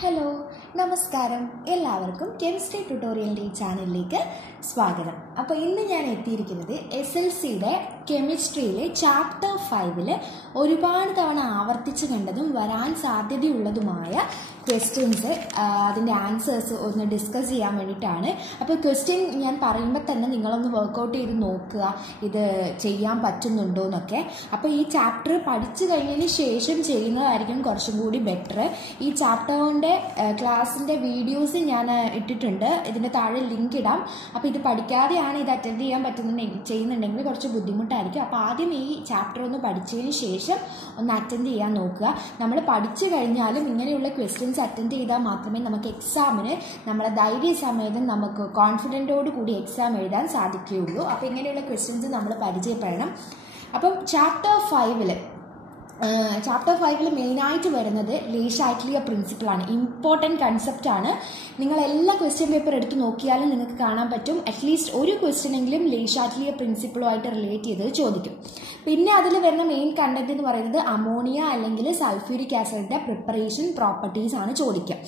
Hello നമസ്കാരം എല്ലാവർക്കും chemistry ട്യൂട്ടോറിയലിൻ്റെ ഈ ചാനലിലേക്ക് സ്വാഗതം. അപ്പോൾ ഇന്ന് ഞാൻ എത്തിയിരിക്കുന്നത് SLCയുടെ കെമിസ്ട്രിയിലെ ചാപ്റ്റർ 5 ഒരുപാട് തവണ ആവർത്തിച്ച് കണ്ടതും വരാൻ സാധ്യതയുള്ളതുമായ ക്വസ്റ്റ്യൻസ് അതിൻ്റെ ആൻസേഴ്സ് ഒന്ന് ഡിസ്കസ് ചെയ്യാൻ വേണ്ടിയിട്ടാണ്. അപ്പോൾ ക്വസ്റ്റ്യൻ ഞാൻ പറയുമ്പോൾ തന്നെ നിങ്ങളൊന്ന് വർക്കൗട്ട് ചെയ്ത് നോക്കുക, ഇത് ചെയ്യാൻ പറ്റുന്നുണ്ടോ എന്നൊക്കെ. അപ്പോൾ ഈ ചാപ്റ്റർ പഠിച്ചു കഴിഞ്ഞതിന് ശേഷം ചെയ്യുന്നതായിരിക്കും കുറച്ചും കൂടി ബെറ്റർ. ഈ ചാപ്റ്ററിൻ്റെ ക്ലാസ്സിൻ്റെ വീഡിയോസ് ഞാൻ ഇട്ടിട്ടുണ്ട്, ഇതിൻ്റെ താഴെ ലിങ്ക് ഇടാം. അപ്പോൾ ഇത് പഠിക്കാതെയാണ് ഇത് അറ്റൻഡ് ചെയ്യാൻ ചെയ്യുന്നുണ്ടെങ്കിൽ കുറച്ച് ബുദ്ധിമുട്ടായിരിക്കും. അപ്പോൾ ആദ്യം ഈ ചാപ്റ്റർ ഒന്ന് പഠിച്ചതിന് ശേഷം ഒന്ന് അറ്റൻഡ് ചെയ്യാൻ നോക്കുക. നമ്മൾ പഠിച്ചു കഴിഞ്ഞാലും ഇങ്ങനെയുള്ള ക്വസ്റ്റ്യൻസ് അറ്റൻഡ് ചെയ്താൽ മാത്രമേ നമുക്ക് എക്സാമിന് നമ്മളെ ധൈര്യസമേതം നമുക്ക് കോൺഫിഡൻറ്റോട് കൂടി എക്സാം എഴുതാൻ സാധിക്കുകയുള്ളൂ. അപ്പോൾ ഇങ്ങനെയുള്ള ക്വസ്റ്റ്യൻസ് നമ്മൾ പരിചയപ്പെടണം. അപ്പം ചാപ്റ്റർ 5 മെയിനായിട്ട് വരുന്നത് ലേ ഷാറ്റ്ലിയർ പ്രിൻസിപ്പിളാണ്. ഇമ്പോർട്ടൻറ്റ് കൺസെപ്റ്റാണ്. നിങ്ങൾ എല്ലാ ക്വസ്റ്റ്യൻ പേപ്പർ എടുത്ത് നോക്കിയാലും നിങ്ങൾക്ക് കാണാൻ പറ്റും അറ്റ്ലീസ്റ്റ് ഒരു ക്വസ്റ്റ്യനെങ്കിലും ലേ ഷാറ്റ്ലിയർ പ്രിൻസിപ്പിളുമായിട്ട് റിലേറ്റ് ചെയ്ത് ചോദിക്കും. പിന്നെ അതിൽ വരുന്ന മെയിൻ കണ്ടന്റ് എന്ന് പറയുന്നത് അമോണിയ അല്ലെങ്കിൽ സൾഫ്യൂരിക് ആസിഡിൻ്റെ പ്രിപ്പറേഷൻ പ്രോപ്പർട്ടീസ് ആണ് ചോദിക്കുക.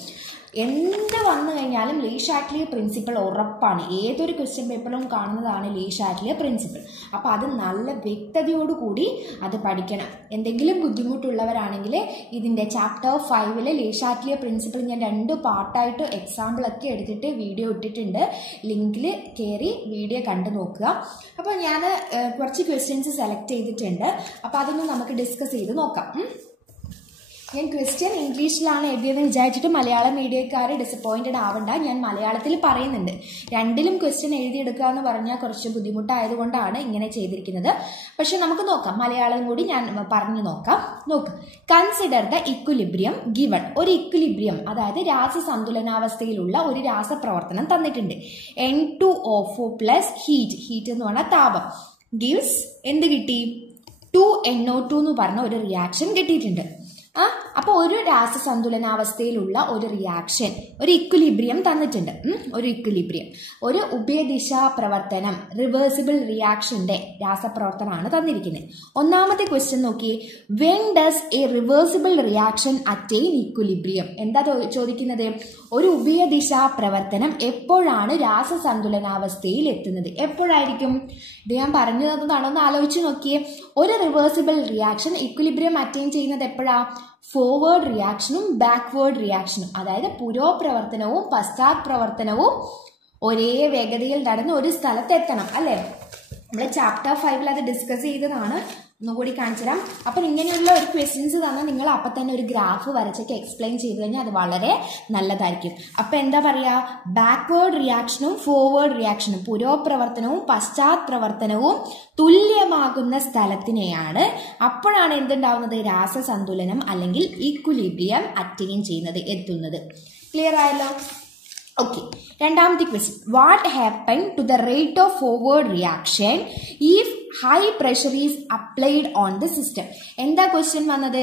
എന്ത് വന്നു കഴിഞ്ഞാലും ലേ ഷാറ്റ്ലിയർ പ്രിൻസിപ്പിൾ ഉറപ്പാണ്. ഏതൊരു ക്വസ്റ്റ്യൻ പേപ്പറിലും കാണുന്നതാണ് ലേ ഷാറ്റ്ലിയർ പ്രിൻസിപ്പിൾ. അപ്പോൾ അത് നല്ല വ്യക്തതയോടുകൂടി അത് പഠിക്കണം. എന്തെങ്കിലും ബുദ്ധിമുട്ടുള്ളവരാണെങ്കിൽ ഇതിൻ്റെ ചാപ്റ്റർ 5 ലേ ഷാറ്റ്ലിയർ പ്രിൻസിപ്പിൾ ഞാൻ 2 പാർട്ടായിട്ട് എക്സാമ്പിളൊക്കെ എടുത്തിട്ട് വീഡിയോ ഇട്ടിട്ടുണ്ട്. ലിങ്കിൽ കയറി വീഡിയോ കണ്ടു നോക്കുക. അപ്പോൾ ഞാൻ കുറച്ച് ക്വസ്റ്റ്യൻസ് സെലക്ട് ചെയ്തിട്ടുണ്ട്. അപ്പോൾ അതൊന്ന് നമുക്ക് ഡിസ്കസ് ചെയ്ത് നോക്കാം. ഞാൻ ക്വസ്റ്റ്യൻ ഇംഗ്ലീഷിലാണ് എഴുതിയതെന്ന് വിചാരിച്ചിട്ട് മലയാളം മീഡിയക്കാർ ഡിസപ്പോയിൻറ്റഡ് ആവണ്ട. ഞാൻ മലയാളത്തിൽ പറയുന്നുണ്ട്. രണ്ടിലും ക്വസ്റ്റ്യൻ എഴുതിയെടുക്കുക എന്ന് പറഞ്ഞാൽ കുറച്ച് ബുദ്ധിമുട്ടായതുകൊണ്ടാണ് ഇങ്ങനെ ചെയ്തിരിക്കുന്നത്. പക്ഷെ നമുക്ക് നോക്കാം, മലയാളം കൂടി ഞാൻ പറഞ്ഞു നോക്കാം. നോക്ക്, കൺസിഡർ ദ ഇക്വിലിബ്രിയം ഗിവൺ. ഒരു ഇക്വിലിബ്രിയം അതായത് രാസസന്തുലനാവസ്ഥയിലുള്ള ഒരു രാസപ്രവർത്തനം തന്നിട്ടുണ്ട്. N2O4 പ്ലസ് ഹീറ്റ് എന്ന് പറഞ്ഞാൽ താപം ഗിവ്സ് എന്ത് കിട്ടി? 2NO2 എന്ന് പറഞ്ഞ ഒരു റിയാക്ഷൻ കിട്ടിയിട്ടുണ്ട്. അപ്പോൾ ഒരു രാസസന്തുലനാവസ്ഥയിലുള്ള ഒരു റിയാക്ഷൻ, ഒരു ഇക്വിലിബ്രിയം തന്നിട്ടുണ്ട്. ഒരു ഉഭയദിശാ പ്രവർത്തനം, റിവേഴ്സിബിൾ റിയാക്ഷന്റെ രാസപ്രവർത്തനമാണ് തന്നിരിക്കുന്നത്. ഒന്നാമത്തെ ക്വസ്റ്റ്യൻ നോക്കിയേ, when does A reversible reaction attain equilibrium? എന്താ ചോദിക്കുന്നത്? ഒരു ഉഭയദിശാ പ്രവർത്തനം എപ്പോഴാണ് രാസസന്തുലനാവസ്ഥയിൽ എത്തുന്നത്? എപ്പോഴായിരിക്കും? ഇത് ഞാൻ പറഞ്ഞു തന്നതാണോ എന്ന് ആലോചിച്ച് നോക്കിയേ. ഒരു റിവേഴ്സിബിൾ റിയാക്ഷൻ ഇക്വിലിബ്രിയം അറ്റൈൻ ചെയ്യുന്നത് എപ്പോഴാ? ഫോർവേഡ് റിയാക്ഷനും ബാക്ക്വേർഡ് റിയാക്ഷനും, അതായത് പുരോപ്രവർത്തനവും പശ്ചാത് പ്രവർത്തനവും ഒരേ വേഗതയിൽ നടന്ന് ഒരു സ്ഥലത്ത് എത്തണം അല്ലേ? നമ്മൾ ചാപ്റ്റർ 5 അത് ഡിസ്കസ് ചെയ്തതാണ്. ഒന്നുകൂടി കാണിച്ചു തരാം. അപ്പം ഇങ്ങനെയുള്ള ഒരു ക്വസ്റ്റ്യൻസ് തന്നാൽ നിങ്ങൾ അപ്പം തന്നെ ഒരു ഗ്രാഫ് വരച്ചൊക്കെ എക്സ്പ്ലെയിൻ ചെയ്ത് കഴിഞ്ഞാൽ അത് വളരെ നല്ലതായിരിക്കും. അപ്പം എന്താ പറയുക? ബാക്ക്വേർഡ് റിയാക്ഷനും ഫോർവേഡ് റിയാക്ഷനും, പുരോപ്രവർത്തനവും പശ്ചാത് പ്രവർത്തനവും തുല്യമാകുന്ന സ്ഥലത്തിനെയാണ് അപ്പോഴാണ് എന്തുണ്ടാവുന്നത്? രാസസന്തുലനം അല്ലെങ്കിൽ ഈക്വിലിബ്രിയം അറ്റൈൻ ചെയ്യുന്നത്, എത്തുന്നത്. ക്ലിയർ ആയല്ലോ? ഓക്കെ. രണ്ടാമത്തെ question, what happen to the rate of forward reaction if high pressure is applied on the system? എന്താ ക്വസ്റ്റ്യൻ വന്നത്?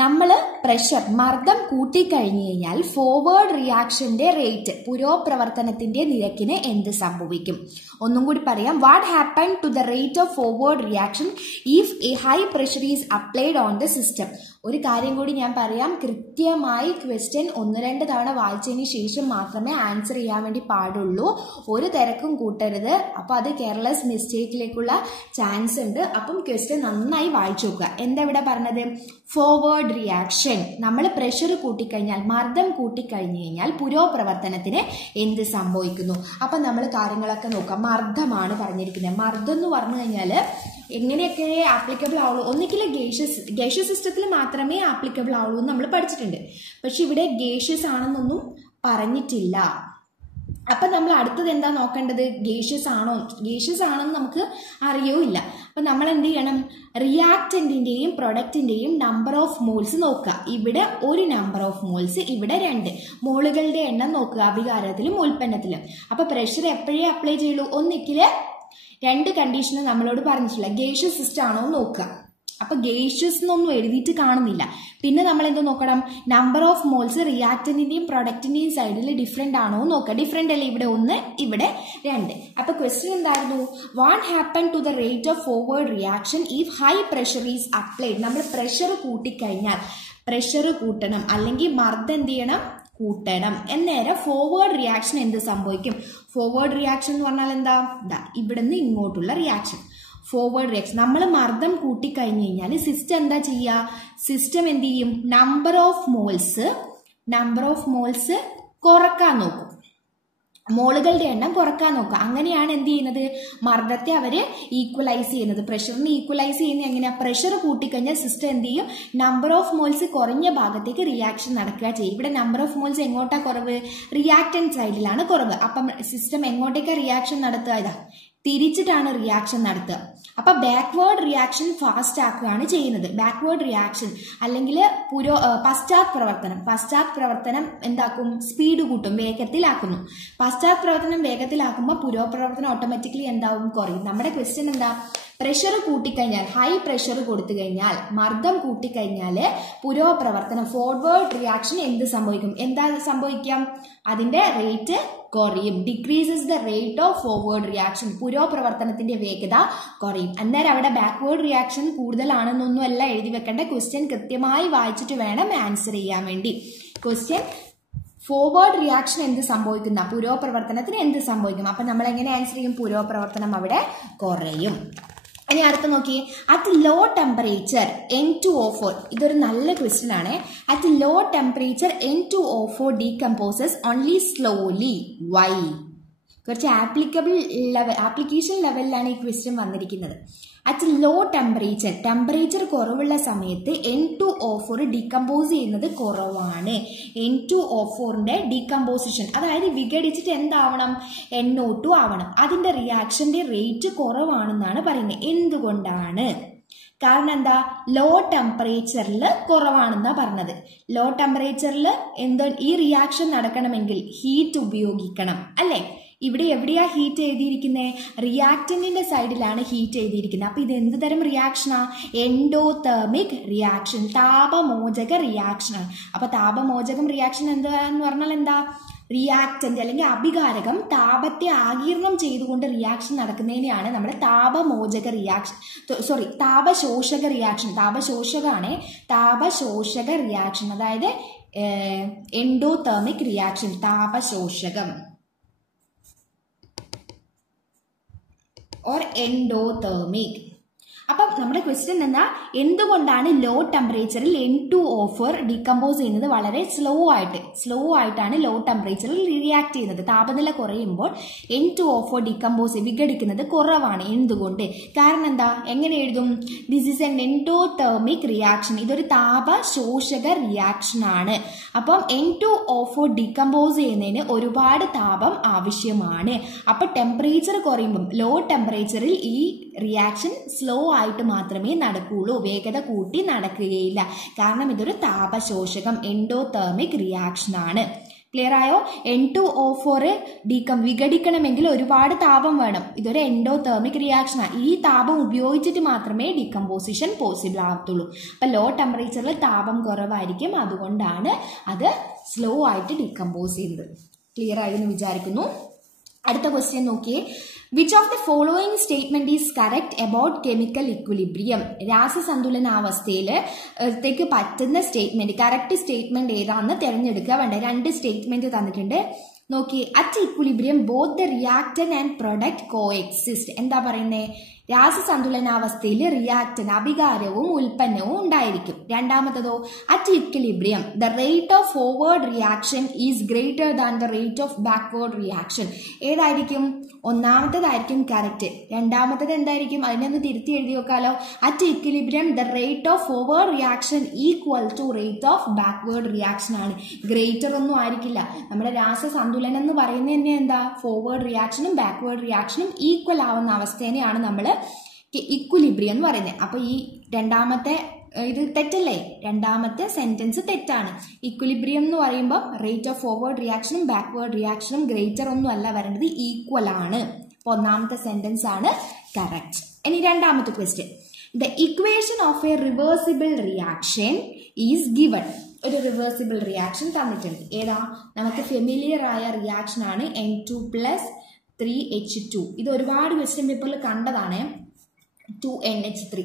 നമ്മൾ പ്രഷർ, മർദ്ദം കൂട്ടിക്കഴിഞ്ഞു കഴിഞ്ഞാൽ ഫോർവേഡ് റിയാക്ഷന്റെ റേറ്റ്, പുരോപ്രവർത്തനത്തിന്റെ നിരക്കിന് എന്ത് സംഭവിക്കും? ഒന്നും കൂടി പറയാം. What happen to the rate of forward reaction if a high pressure is applied on the system? ഒരു കാര്യം കൂടി ഞാൻ പറയാം, കൃത്യമായി ക്വസ്റ്റ്യൻ 1-2 തവണ വായിച്ചതിന് ശേഷം മാത്രമേ ആൻസർ ചെയ്യാൻ വേണ്ടി പാടുള്ളൂ. ഒരു തിരക്കും കൂട്ടരുത്. അപ്പോൾ അത് കെയർലെസ് മിസ്റ്റേക്കിലേക്കുള്ള ചാൻസ് ഉണ്ട്. അപ്പം ക്വസ്റ്റ്യൻ നന്നായി വായിച്ചു നോക്കുക. എന്താ ഇവിടെ പറഞ്ഞത്? ഫോർവേഡ് റിയാക്ഷൻ, നമ്മൾ പ്രഷർ കൂട്ടിക്കഴിഞ്ഞാൽ, മർദ്ദം കൂട്ടിക്കഴിഞ്ഞു കഴിഞ്ഞാൽ പുരോപ്രവർത്തനത്തിന് എന്ത് സംഭവിക്കുന്നു? അപ്പം നമ്മൾ കാര്യങ്ങളൊക്കെ നോക്കാം. മർദ്ദമാണ് പറഞ്ഞിരിക്കുന്നത്. മർദ്ദം എന്ന് പറഞ്ഞു കഴിഞ്ഞാൽ എങ്ങനെയൊക്കെ ആപ്ലിക്കബിൾ ആവുള്ളൂ? ഒന്നിക്കൽ ഗേഷ്യസ് സിസ്റ്റത്തിൽ മാത്രമേ ആപ്ലിക്കബിൾ ആവുള്ളൂ എന്ന് നമ്മൾ പഠിച്ചിട്ടുണ്ട്. പക്ഷെ ഇവിടെ ഗേഷ്യസ് ആണെന്നൊന്നും പറഞ്ഞിട്ടില്ല. അപ്പം നമ്മൾ അടുത്തത് എന്താ നോക്കേണ്ടത്? ഗേഷ്യസ് ആണെന്ന് നമുക്ക് അറിയൂല്ല. അപ്പം നമ്മൾ എന്ത് ചെയ്യണം? റിയാക്റ്റന്റിന്റെയും പ്രൊഡക്റ്റിന്റെയും നമ്പർ ഓഫ് മോൾസ് നോക്കുക. ഇവിടെ ഒരു നമ്പർ ഓഫ് മോൾസ്, ഇവിടെ 2 മോളുകളുടെ എണ്ണം നോക്കുക അഭികാരത്തിലും ഉൽപ്പന്നത്തിലും. അപ്പൊ പ്രഷർ എപ്പോഴേ അപ്ലൈ ചെയ്യുള്ളൂ? ഒന്നിക്കല് 2 കണ്ടീഷന് നമ്മളോട് പറഞ്ഞിട്ടില്ല. ഗേഷ്യസ് സിസ്റ്റം ആണോ നോക്കുക. അപ്പൊ ഗേഷ്യസ് എന്നൊന്നും എഴുതിയിട്ട് കാണുന്നില്ല. പിന്നെ നമ്മൾ എന്ത് നോക്കണം? നമ്പർ ഓഫ് മോൾസ് റിയാക്റ്റന്റിന്റെയും പ്രൊഡക്റ്റിന്റെയും സൈഡിൽ ഡിഫറെന്റ് ആണോ നോക്കുക. ഡിഫറെന്റ് അല്ലേ? ഇവിടെ 1, ഇവിടെ 2. അപ്പൊ ക്വസ്റ്റ്യൻ എന്തായിരുന്നു? What happen to the rate of forward reaction if high pressure is applied? നമ്മൾ പ്രഷർ കൂട്ടിക്കഴിഞ്ഞാൽ, പ്രഷർ കൂട്ടണം അല്ലെങ്കിൽ മർദ്ദം എന്ത് ചെയ്യണം? കൂട്ടണം. എന്നേരം ഫോർവേഡ് റിയാക്ഷൻ എന്ത് സംഭവിക്കും? ഫോർവേഡ് റിയാക്ഷൻ എന്ന് പറഞ്ഞാൽ എന്താ? ഇവിടുന്ന് ഇങ്ങോട്ടുള്ള റിയാക്ഷൻ, ഫോർവേഡ് റിയാക്ഷൻ. നമ്മൾ മർദ്ദം കൂട്ടിക്കഴിഞ്ഞു കഴിഞ്ഞാൽ സിസ്റ്റം എന്താ ചെയ്യുക? സിസ്റ്റം എന്ത് ചെയ്യും? നമ്പർ ഓഫ് മോൾസ് കുറക്കാൻ നോക്കും, മോളുകളുടെ എണ്ണം കുറക്കാൻ നോക്കുക. അങ്ങനെയാണ് എന്ത് ചെയ്യുന്നത്? മർദ്ദത്തെ അവര് ഈക്വലൈസ് ചെയ്യുന്നത്. പ്രഷറിന് ഈക്വലൈസ് ചെയ്യുന്നത് എങ്ങനെയാ? പ്രഷർ കൂട്ടിക്കഴിഞ്ഞാൽ സിസ്റ്റം എന്ത് ചെയ്യും? നമ്പർ ഓഫ് മോൾസ് കുറഞ്ഞ ഭാഗത്തേക്ക് റിയാക്ഷൻ നടക്കുക ചെയ്യും. ഇവിടെ നമ്പർ ഓഫ് മോൾസ് എങ്ങോട്ടാ കുറവ്? റിയാക്ടന്റ് സൈഡിലാണ് കുറവ്. അപ്പം സിസ്റ്റം എങ്ങോട്ടേക്കാ റിയാക്ഷൻ നടത്തുക? തിരിച്ചിട്ടാണ് റിയാക്ഷൻ നടത്തുക. അപ്പൊ ബാക്ക്വേർഡ് റിയാക്ഷൻ ഫാസ്റ്റ് ആക്കുകയാണ് ചെയ്യുന്നത്. ബാക്ക്വേർഡ് റിയാക്ഷൻ അല്ലെങ്കിൽ പശ്ചാത് പ്രവർത്തനം എന്താക്കും? സ്പീഡ് കൂട്ടും, വേഗത്തിലാക്കുന്നു. പശ്ചാത് പ്രവർത്തനം വേഗത്തിലാക്കുമ്പോൾ പുരോപ്രവർത്തനം ഓട്ടോമാറ്റിക്കലി എന്താവും? കുറയും. നമ്മുടെ ക്വസ്റ്റ്യൻ എന്താ? പ്രഷർ കൂട്ടിക്കഴിഞ്ഞാൽ, ഹൈ പ്രഷർ കൊടുത്തു കഴിഞ്ഞാൽ, മർദ്ദം കൂട്ടിക്കഴിഞ്ഞാൽ പുരോപ്രവർത്തനം ഫോർവേഡ് റിയാക്ഷൻ എന്ത് സംഭവിക്കും? എന്താ സംഭവിക്കാം? അതിന്റെ റേറ്റ് കുറയും. Decreases the rate of forward reaction. പുരോപ്രവർത്തനത്തിന്റെ വേഗത കുറയും. അന്നേരം അവിടെ ബാക്ക്വേർഡ് റിയാക്ഷൻ കൂടുതലാണെന്നൊന്നും അല്ല എഴുതി വെക്കേണ്ട. ക്വസ്റ്റ്യൻ കൃത്യമായി വായിച്ചിട്ട് വേണം ആൻസർ ചെയ്യാൻ വേണ്ടി. ക്വസ്റ്റ്യൻ ഫോർവേഡ് റിയാക്ഷൻ എന്ത് സംഭവിക്കുന്ന? പുരോപ്രവർത്തനത്തിന് എന്ത് സംഭവിക്കും? അപ്പൊ നമ്മൾ എങ്ങനെ ആൻസർ ചെയ്യും? പുരോപ്രവർത്തനം അവിടെ കുറയും. ഇനി അടുത്ത് നോക്കി, അറ്റ് ലോ ടെമ്പറേച്ചർ N2O4. ഇതൊരു നല്ല ക്വസ്റ്റ്യൻ ആണ്. At low temperature N2O4 decomposes only slowly. Why? കുറച്ച് ആപ്ലിക്കേഷൻ ലെവലിലാണ് ഈ ക്വസ്റ്റ്യൻ വന്നിരിക്കുന്നത്. അറ്റ് ലോ ടെമ്പറേച്ചർ കുറവുള്ള സമയത്ത് N2O4 ഡീകമ്പോസ് ചെയ്യുന്നത് കുറവാണ്. N2O4ന്റെ ഡീകമ്പോസിഷൻ, അതായത് വിഘടിച്ചിട്ട് എന്താവണം? NO2 ആവണം. അതിന്റെ റിയാക്ഷന്റെ റേറ്റ് കുറവാണെന്നാണ് പറയുന്നത്. എന്തുകൊണ്ടാണ്? കാരണം എന്താ? ലോ ടെമ്പറേച്ചറിൽ കുറവാണെന്നാ പറഞ്ഞത്. ലോ ടെമ്പറേച്ചറിൽ ഈ റിയാക്ഷൻ നടക്കണമെങ്കിൽ ഹീറ്റ് ഉപയോഗിക്കണം, അല്ലേ? ഇവിടെ എവിടെയാ ഹീറ്റ് എഴുതിയിരിക്കുന്നത്? റിയാക്ടന്റിന്റെ സൈഡിലാണ് ഹീറ്റ് എഴുതിയിരിക്കുന്നത്. അപ്പൊ ഇത് എന്ത് തരം റിയാക്ഷനാ? Endothermic reaction, താപമോചക റിയാക്ഷനാണ്. അപ്പൊ താപമോചകം റിയാക്ഷൻ എന്താന്ന് പറഞ്ഞാൽ എന്താ? റിയാക്ടന്റ് അല്ലെങ്കിൽ അഭികാരകം താപത്തെ ആഗിരണം ചെയ്തുകൊണ്ട് റിയാക്ഷൻ നടക്കുന്നതിനെയാണ് നമ്മൾ താപമോചക റിയാക്ഷൻ, താപശോഷക റിയാക്ഷൻ. താപശോഷകമാണ് താപശോഷക റിയാക്ഷൻ, അതായത് എൻഡോതെർമിക് റിയാക്ഷൻ, താപശോഷകം or endothermic. അപ്പം നമ്മുടെ ക്വസ്റ്റ്യൻ എന്താ? എന്തുകൊണ്ടാണ് ലോ ടെമ്പറേച്ചറിൽ N2O4 ഡീകമ്പോസ് ചെയ്യുന്നത് വളരെ സ്ലോ ആയിട്ടാണ് ലോ ടെമ്പറേച്ചറിൽ റിയാക്ട് ചെയ്യുന്നത്? താപനില കുറയുമ്പോൾ N2O4 ഡീകമ്പോസ് വിഘടിക്കുന്നത് കുറവാണ്. എന്തുകൊണ്ട്? കാരണം എന്താ? എങ്ങനെ എഴുതും? This is N endothermic reaction. ഇതൊരു താപശോഷക റിയാക്ഷൻ ആണ്. അപ്പം N2O4 ഡീകമ്പോസ് ചെയ്യുന്നതിന് ഒരുപാട് താപം ആവശ്യമാണ്. അപ്പൊ ടെമ്പറേച്ചർ കുറയുമ്പം ലോ ടെമ്പറേച്ചറിൽ ഈ റിയാക്ഷൻ സ്ലോ ആയിട്ട് മാത്രമേ നടക്കുകയുള്ളൂ, വേഗത കൂട്ടി നടക്കുകയില്ല. കാരണം ഇതൊരു താപശോഷകം, എൻഡോതെർമിക് റിയാക്ഷൻ ആണ്. ക്ലിയർ ആയോ? N2O4 വിഘടിക്കണമെങ്കിൽ ഒരുപാട് താപം വേണം. ഇതൊരു എൻഡോതെർമിക് റിയാക്ഷൻ ആണ്. ഈ താപം ഉപയോഗിച്ചിട്ട് മാത്രമേ ഡീകമ്പോസിഷൻ പോസിബിൾ ആകത്തുള്ളൂ. അപ്പൊ ലോ ടെമ്പറേച്ചറിൽ താപം കുറവായിരിക്കും, അതുകൊണ്ടാണ് അത് സ്ലോ ആയിട്ട് ഡീകമ്പോസ് ചെയ്യുന്നത്. ക്ലിയർ ആയി എന്ന് വിചാരിക്കുന്നു. അടുത്ത ക്വസ്റ്റ്യൻ നോക്കിയേ. Which of the following statement is correct about chemical equilibrium? രാസസന്തുലനാവസ്ഥയിലേക്ക് പറ്റുന്ന സ്റ്റേറ്റ്മെന്റ്, കറക്റ്റ് സ്റ്റേറ്റ്മെന്റ് ഏതാണെന്ന് തിരഞ്ഞെടുക്കുക. വേണ്ട, 2 സ്റ്റേറ്റ്മെന്റ് തന്നിട്ടുണ്ട്. നോക്കി, at equilibrium both the reactant and product coexist. എന്താ പറയുന്നത്? രാസസന്തുലനാവസ്ഥയിൽ റിയാക്ടന്റ് അഭികാരവും ഉൽപ്പന്നവും ഉണ്ടായിരിക്കും. രണ്ടാമത്തതോ, at equilibrium the rate of forward reaction is greater than the rate of backward reaction. ഏതായിരിക്കും? ഒന്നാമത്തേതായിരിക്കും കറക്റ്റ്. രണ്ടാമത്തത് എന്തായിരിക്കും? അതിനൊന്ന് തിരുത്തി എഴുതി വെക്കാലോ. At equilibrium the rate of forward reaction equal to rate of backward reaction ആണ്. ഗ്രേറ്റർ ഒന്നും ആയിരിക്കില്ല. നമ്മുടെ രാസസന്തുലനം എന്ന് പറയുന്നത് തന്നെ എന്താ? ഫോർവേഡ് റിയാക്ഷനും ബാക്ക്വേർഡ് റിയാക്ഷനും ഈക്വൽ ആവുന്ന അവസ്ഥേനെയാണ് നമ്മൾ ഇക്വിലിബ്രിയം എന്ന് പറയുന്നത്. അപ്പൊ ഈ രണ്ടാമത്തെ ഇത് തെറ്റല്ലേ? രണ്ടാമത്തെ സെന്റൻസ് തെറ്റാണ്. ഇക്വിലിബ്രിയം എന്ന് പറയുമ്പോൾ റേറ്റ് ഓഫ് ഫോർവേഡ് റിയാക്ഷനും ബാക്ക്വേർഡ് റിയാക്ഷനും ഗ്രേറ്റർ ഒന്നും അല്ല വരേണ്ടത്, ഈക്വൽ ആണ്. അപ്പൊ ഒന്നാമത്തെ സെന്റൻസ് ആണ് കറക്റ്റ്. ഇനി രണ്ടാമത്തെ question. The equation of A reversible reaction is given. ഒരു റിവേഴ്സിബിൾ റിയാക്ഷൻ തന്നിട്ടുണ്ട്. ഏതാ? നമുക്ക് ഫെമിലിയർ ആയ റിയാക്ഷൻ ആണ് N2+3H2. ഇത് ഒരുപാട് ക്വസ്റ്റ്യൻ പേപ്പറിൽ കണ്ടതാണ്. 2NH3.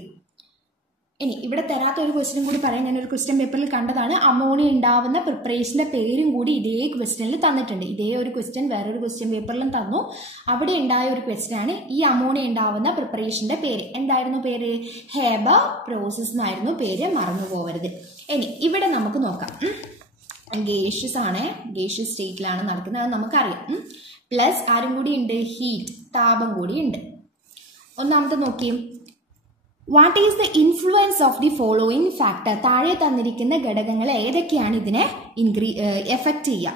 ഇനി ഇവിടെ തരാത്ത ഒരു ക്വസ്റ്റ്യൻ കൂടി പറയാൻ ഞാനൊരു ക്വസ്റ്റ്യൻ പേപ്പറിൽ കണ്ടതാണ്. അമോണിയ ഉണ്ടാവുന്ന പ്രിപ്പറേഷന്റെ പേരും കൂടി ഇതേ ക്വസ്റ്റ്യനിൽ തന്നിട്ടുണ്ട്. ഇതേ ഒരു ക്വസ്റ്റ്യൻ വേറൊരു ക്വസ്റ്റ്യൻ പേപ്പറിലും തന്നു. അവിടെ ഉണ്ടായ ഒരു ക്വസ്റ്റ്യൻ ആണ് ഈ അമോണിയ ഉണ്ടാവുന്ന പ്രിപ്പറേഷന്റെ പേര്. എന്തായിരുന്നു പേര്? ഹേബർ പ്രോസസ് എന്നായിരുന്നു പേര്, മറന്നു പോകരുത്. ഇനി ഇവിടെ നമുക്ക് നോക്കാം. ഗേഷ്യസ് ആണ്, ഗേഷ്യസ് സ്റ്റേറ്റിലാണ് നടക്കുന്നത്, അത് നമുക്കറിയാം. പ്ലസ് ആരും കൂടി ഉണ്ട്, ഹീറ്റ്, താപം കൂടി ഉണ്ട്. ഒന്നാമത്തെ നോക്കി, what is the influence of the following factor? താഴെ തന്നിരിക്കുന്ന ഘടകങ്ങൾ ഏതൊക്കെയാണ് ഇതിനെ എഫക്റ്റ് ചെയ്യുക?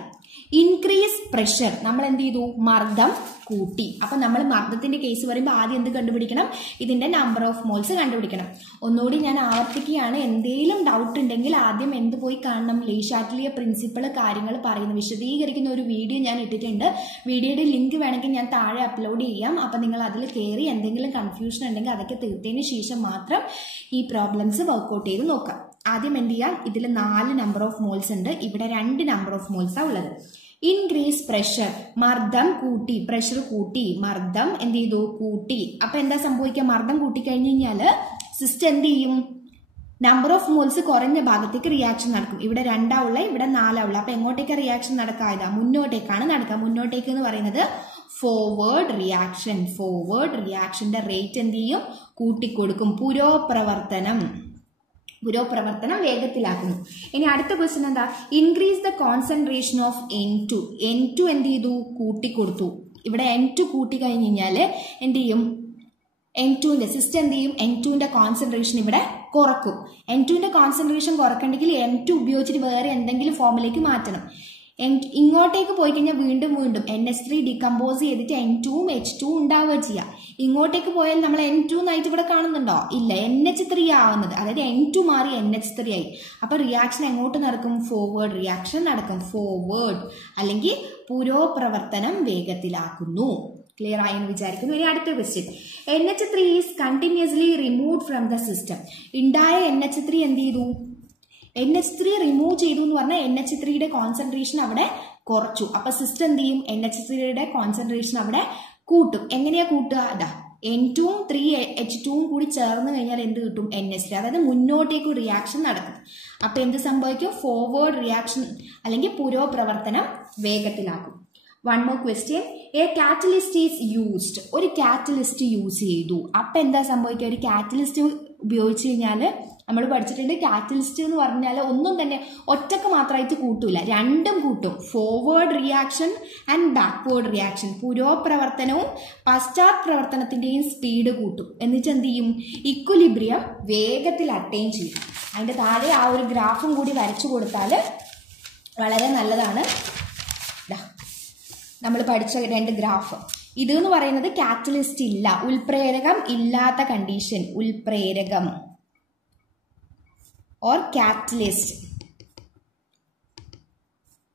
ഇൻക്രീസ് പ്രഷർ, നമ്മൾ എന്ത് ചെയ്തു? മർദ്ദം കൂട്ടി. അപ്പൊ നമ്മൾ മർദ്ദത്തിന്റെ കേസ് പറയുമ്പോൾ ആദ്യം എന്ത് കണ്ടുപിടിക്കണം? ഇതിന്റെ നമ്പർ ഓഫ് മോൾസ് കണ്ടുപിടിക്കണം. ഒന്നുകൂടി ഞാൻ ആവർത്തിക്കുകയാണ്, എന്തെങ്കിലും ഡൗട്ട് ഉണ്ടെങ്കിൽ ആദ്യം എന്ത് പോയി കാണണം? ലീ ഷാറ്റ്ലിയർ പ്രിൻസിപ്പിൾ കാര്യങ്ങൾ പറയുന്ന വിശദീകരിക്കുന്ന ഒരു വീഡിയോ ഞാൻ ഇട്ടിട്ടുണ്ട്. വീഡിയോയുടെ ലിങ്ക് വേണമെങ്കിൽ ഞാൻ താഴെ അപ്ലോഡ് ചെയ്യാം. അപ്പൊ നിങ്ങൾ അതിൽ കയറി എന്തെങ്കിലും കൺഫ്യൂഷൻ ഉണ്ടെങ്കിൽ അതൊക്കെ തീർത്തതിന് ശേഷം മാത്രം ഈ പ്രോബ്ലംസ് വർക്ക്ഔട്ട് ചെയ്ത് നോക്കാം. ആദ്യം എന്ത് ചെയ്യാം? ഇതിൽ 4 നമ്പർ ഓഫ് മോൾസ് ഉണ്ട്, ഇവിടെ 2 നമ്പർ ഓഫ് മോൾസാണ് ഉള്ളത്. ഇൻക്രീസ് പ്രഷർ, മർദ്ദം കൂട്ടി, പ്രഷർ കൂട്ടി, മർദ്ദം എന്ത് ചെയ്തു? കൂട്ടി. അപ്പൊ എന്താ സംഭവിക്കുക? മർദ്ദം കൂട്ടിക്കഴിഞ്ഞു കഴിഞ്ഞാല് സിസ്റ്റം എന്ത് ചെയ്യും? നമ്പർ ഓഫ് മോൾസ് കുറഞ്ഞ ഭാഗത്തേക്ക് റിയാക്ഷൻ നടക്കും. ഇവിടെ 2 ഇവിടെ 4 അപ്പൊ എങ്ങോട്ടേക്ക് റിയാക്ഷൻ നടക്കാതെ? മുന്നോട്ടേക്കാണ് നടക്കുക. മുന്നോട്ടേക്ക് എന്ന് പറയുന്നത് ഫോർവേഡ് റിയാക്ഷൻ. ഫോർവേഡ് റിയാക്ഷന്റെ റേറ്റ് എന്ത് ചെയ്യും? കൂട്ടിക്കൊടുക്കും. പുരോപ്രവർത്തനം വേഗത്തിലാക്കുന്നു. ഇനി അടുത്ത ക്വസ്റ്റ്യൻ എന്താ? Increase the concentration of N2. N2 എന്ത് ചെയ്തു? കൂട്ടിക്കൊടുത്തു. ഇവിടെ N2 കൂട്ടി കഴിഞ്ഞ് കഴിഞ്ഞാല് എന്ത് ചെയ്യും? N2ന്റെ സിസ്റ്റം എന്ത് ചെയ്യും? N2ന്റെ കോൺസെൻട്രേഷൻ ഇവിടെ കുറക്കും. N2ന്റെ കോൺസെൻട്രേഷൻ കുറക്കണ്ടെങ്കിൽ N2 ഉപയോഗിച്ചിട്ട് വേറെ എന്തെങ്കിലും ഫോമിലേക്ക് മാറ്റണം. ഇങ്ങോട്ടേക്ക് പോയി കഴിഞ്ഞാൽ വീണ്ടും NH3 ഡികമ്പോസ് ചെയ്തിട്ട് N2ഉം H2ഉം ഉണ്ടാവുക ചെയ്യാം. ഇങ്ങോട്ടേക്ക് പോയാൽ നമ്മൾ N2 എന്നായിട്ട് ഇവിടെ കാണുന്നുണ്ടോ? ഇല്ല, NH3 ആവുന്നത്. അതായത് N2 മാറി NH3 ആയി. അപ്പൊ റിയാക്ഷൻ എങ്ങോട്ട് നടക്കും? ഫോർവേഡ് റിയാക്ഷൻ നടക്കും. ഫോർവേഡ് അല്ലെങ്കിൽ പുരോപ്രവർത്തനം വേഗത്തിലാക്കുന്നു. ക്ലിയർ ആയെന്ന് വിചാരിക്കുന്നു. ഇനി അടുത്ത question, NH3 is continuously removed from the system. ഉണ്ടായ NH3 എന്ത് ചെയ്തു? NH3 റിമൂവ് ചെയ്തു എന്ന് പറഞ്ഞാൽ NH3യുടെ കോൺസെൻട്രേഷൻ അവിടെ കുറച്ചു. അപ്പൊ സിസ്റ്റം എന്ത് ചെയ്യും? NH3യുടെ കോൺസെൻട്രേഷൻ അവിടെ കൂട്ടും. എങ്ങനെയാ കൂട്ടുക? അതാ N2ഉം 3H2ഉം കൂടി ചേർന്ന് കഴിഞ്ഞാൽ എന്ത് കിട്ടും? NH3. അതായത് മുന്നോട്ടേക്ക് റിയാക്ഷൻ നടക്കും. അപ്പൊ എന്ത് സംഭവിക്കും? ഫോർവേഡ് റിയാക്ഷൻ അല്ലെങ്കിൽ പുരോപ്രവർത്തനം വേഗത്തിലാക്കും. One more question, a catalyst is used. ഒരു കാറ്റലിസ്റ്റ് യൂസ് ചെയ്തു. അപ്പൊ എന്താ സംഭവിക്കുക? ഒരു കാറ്റലിസ്റ്റ് ഉപയോഗിച്ച് കഴിഞ്ഞാൽ നമ്മൾ പഠിച്ചിട്ടുണ്ട്, കാറ്റലിസ്റ്റ് എന്ന് പറഞ്ഞാൽ ഒന്നും തന്നെ ഒറ്റക്ക് മാത്രമായിട്ട് കൂട്ടൂല, രണ്ടും കൂട്ടും. Forward reaction and backward reaction, പുരോപ്രവർത്തനവും പശ്ചാത് പ്രവർത്തനത്തിന്റെയും സ്പീഡ് കൂട്ടും. എന്നിട്ട് എന്ത് ചെയ്യും? ഇക്വിലിബ്രിയം വേഗത്തിൽ അറ്റൈൻ ചെയ്യും. അതിന്റെ താഴെ ആ ഒരു ഗ്രാഫും കൂടി വരച്ചു കൊടുത്താൽ വളരെ നല്ലതാണ്. നമ്മൾ പഠിച്ച 2 ഗ്രാഫ്. ഇത് എന്ന് പറയുന്നത് കാറ്റലിസ്റ്റ് ഇല്ല, ഉൽപ്രേരകം ഇല്ലാത്ത കണ്ടീഷൻ. ഉൽപ്രേരകം ഓർ കാറ്റലിസ്റ്റ്